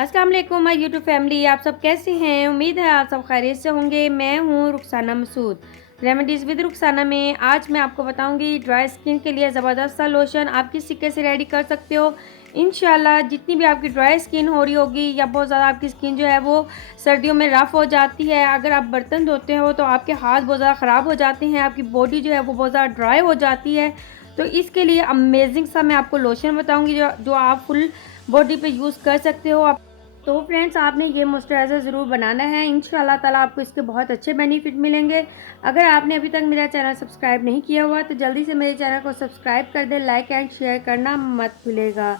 अस्सलाम वालेकुम my YouTube family, आप सब कैसे हैं। उम्मीद है आप सब खैरियत से होंगे। मैं हूं रुखसाना मसूद, रेमेडीज़ विद रुखसाना में। आज मैं आपको बताऊंगी ड्राई स्किन के लिए ज़बरदस्त सा लोशन आप किस तरीके से रेडी कर सकते हो। इंशाल्लाह जितनी भी आपकी ड्राई स्किन हो रही होगी या बहुत ज़्यादा आपकी स्किन जो है वो सर्दियों में रफ़ हो जाती है, अगर आप बर्तन धोते हो तो आपके हाथ बहुत ज़्यादा ख़राब हो जाते हैं, आपकी बॉडी जो है वो बहुत ज़्यादा ड्राई हो जाती है, तो इसके लिए अमेजिंग सा मैं आपको लोशन बताऊँगी जो आप फुल बॉडी पे यूज़ कर सकते हो। तो फ्रेंड्स, आपने ये मॉइस्चराइज़र ज़रूर बनाना है, इंशाल्लाह ताला आपको इसके बहुत अच्छे बेनिफिट मिलेंगे। अगर आपने अभी तक मेरा चैनल सब्सक्राइब नहीं किया हुआ तो जल्दी से मेरे चैनल को सब्सक्राइब कर दें, लाइक एंड शेयर करना मत भूलिएगा।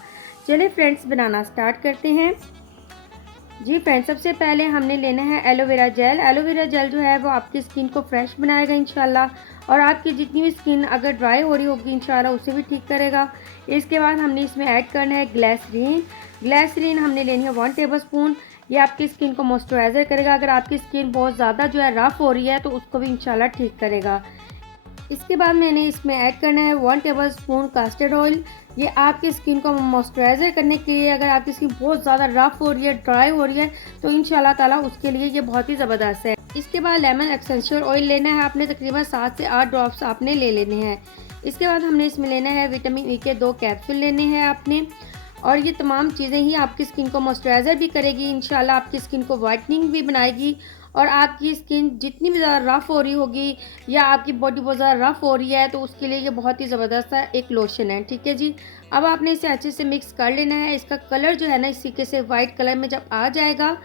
चलिए फ्रेंड्स, बनाना स्टार्ट करते हैं। जी फ्रेंड्स, सबसे पहले हमने लेना है एलोवेरा जेल। एलोवेरा जेल जो है वो आपकी स्किन को फ्रेश बनाएगा इंशाल्लाह, और आपकी जितनी भी स्किन अगर ड्राई हो रही होगी इंशाल्लाह उसे भी ठीक करेगा। इसके बाद हमने इसमें ऐड करना है ग्लिसरीन। ग्लिसरीन हमने लेनी है 1 टेबलस्पून। ये आपकी स्किन को मॉइस्चराइज़र करेगा। अगर आपकी स्किन बहुत ज़्यादा जो है रफ़ हो रही है तो उसको भी इंशाल्लाह ठीक करेगा। इसके बाद मैंने इसमें ऐड करना है 1 टेबलस्पून कास्टर्ड ऑयल। ये आपकी स्किन को मॉइस्चराइज़र करने के लिए, अगर आपकी स्किन बहुत ज़्यादा रफ़ हो रही है, ड्राई हो रही है, तो इंशाल्लाह ताला उसके लिए ये बहुत ही ज़बरदस्त है। इसके बाद लेमन एसेंशियल ऑयल लेना है आपने, तकरीबन 7 से 8 ड्रॉप्स आपने ले लेने हैं। इसके बाद हमने इसमें लेना है विटामिन ई के 2 कैप्सूल लेने हैं आपने, और ये तमाम चीज़ें ही आपकी स्किन को मॉइस्चराइज़र भी करेगी, इंशाल्लाह आपकी स्किन को वाइटनिंग भी बनाएगी। और आपकी स्किन जितनी भी ज़्यादा रफ़ हो रही होगी या आपकी बॉडी बहुत ज़्यादा रफ़ हो रही है तो उसके लिए ये बहुत ही ज़बरदस्त सा एक लोशन है। ठीक है जी, अब आपने इसे अच्छे से मिक्स कर लेना है। इसका कलर जो है ना इस तरीके से वाइट कलर में जब आ जाएगा,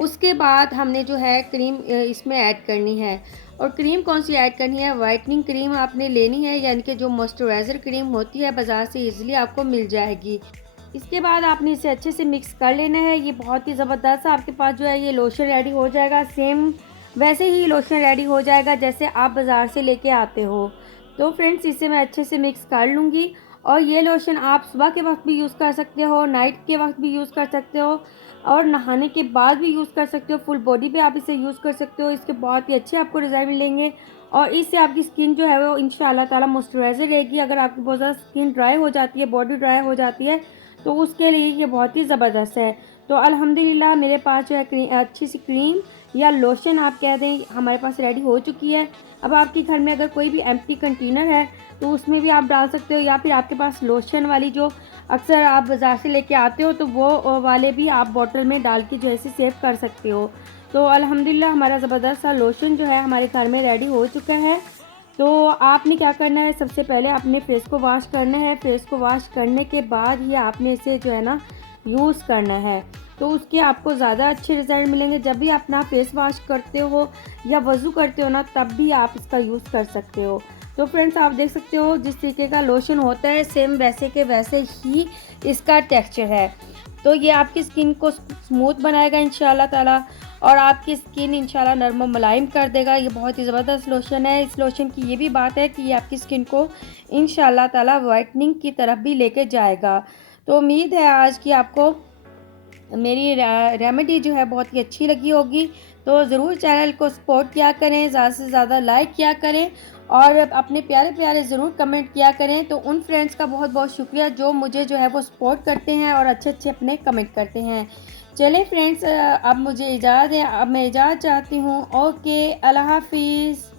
उसके बाद हमने जो है क्रीम इसमें ऐड करनी है। और क्रीम कौन सी ऐड करनी है, वाइटनिंग क्रीम आपने लेनी है, यानी कि जो मॉइस्चराइज़र क्रीम होती है बाज़ार से ईज़िली आपको मिल जाएगी। इसके बाद आपने इसे अच्छे से मिक्स कर लेना है। ये बहुत ही ज़बरदस्त आपके पास जो है ये लोशन रेडी हो जाएगा। सेम वैसे ही लोशन रेडी हो जाएगा जैसे आप बाज़ार से लेके आते हो। तो फ्रेंड्स, इसे मैं अच्छे से मिक्स कर लूँगी। और ये लोशन आप सुबह के वक्त भी यूज़ कर सकते हो, नाइट के वक्त भी यूज़ कर सकते हो, और नहाने के बाद भी यूज़ कर सकते हो। फुल बॉडी पे आप इसे यूज़ कर सकते हो। इसके बहुत ही अच्छे आपको रिज़ल्ट मिलेंगे, और इससे आपकी स्किन जो है वो इंशाल्लाह ताला मॉइस्चराइज़र रहेगी। अगर आपकी बहुत ज़्यादा स्किन ड्राई हो जाती है, बॉडी ड्राई हो जाती है, तो उसके लिए ये बहुत ही ज़बरदस्त है। तो अल्हम्दुलिल्लाह मेरे पास जो है अच्छी सी क्रीम या लोशन आप कह दें हमारे पास रेडी हो चुकी है। अब आपके घर में अगर कोई भी एम्प्टी कंटेनर है तो उसमें भी आप डाल सकते हो, या फिर आपके पास लोशन वाली जो अक्सर आप बाज़ार से लेके आते हो तो वो वाले भी आप बॉटल में डाल के जो है सेव कर सकते हो। तो अल्हम्दुलिल्लाह हमारा ज़बरदस्त सा लोशन जो है हमारे घर में रेडी हो चुका है। तो आपने क्या करना है, सबसे पहले अपने फेस को वॉश करना है। फेस को वॉश करने के बाद ही आपने इसे जो है ना यूज़ करना है, तो उसके आपको ज़्यादा अच्छे रिज़ल्ट मिलेंगे। जब भी अपना फेस वॉश करते हो या वज़ू करते हो ना, तब भी आप इसका यूज़ कर सकते हो। तो फ्रेंड्स, आप देख सकते हो जिस तरीके का लोशन होता है सेम वैसे के वैसे ही इसका टेक्सचर है। तो ये आपकी स्किन को स्मूथ बनाएगा इंशाल्लाह ताला, और आपकी स्किन इंशाल्लाह नरम और मुलायम कर देगा। ये बहुत ही ज़बरदस्त लोशन है। इस लोशन की ये भी बात है कि ये आपकी स्किन को इंशाल्लाह ताला वाइटनिंग की तरफ भी लेके जाएगा। तो उम्मीद है आज की आपको मेरी रेमेडी जो है बहुत ही अच्छी लगी होगी। तो ज़रूर चैनल को सपोर्ट किया करें, ज़्यादा से ज़्यादा लाइक किया करें, और अपने प्यारे प्यारे ज़रूर कमेंट किया करें। तो उन फ्रेंड्स का बहुत बहुत शुक्रिया जो मुझे जो है वो सपोर्ट करते हैं और अच्छे अच्छे अपने कमेंट करते हैं। चलें फ्रेंड्स, अब मुझे इजाज़त है, अब मैं इजाज़त चाहती हूँ। ओके, अल्लाह हाफिज़।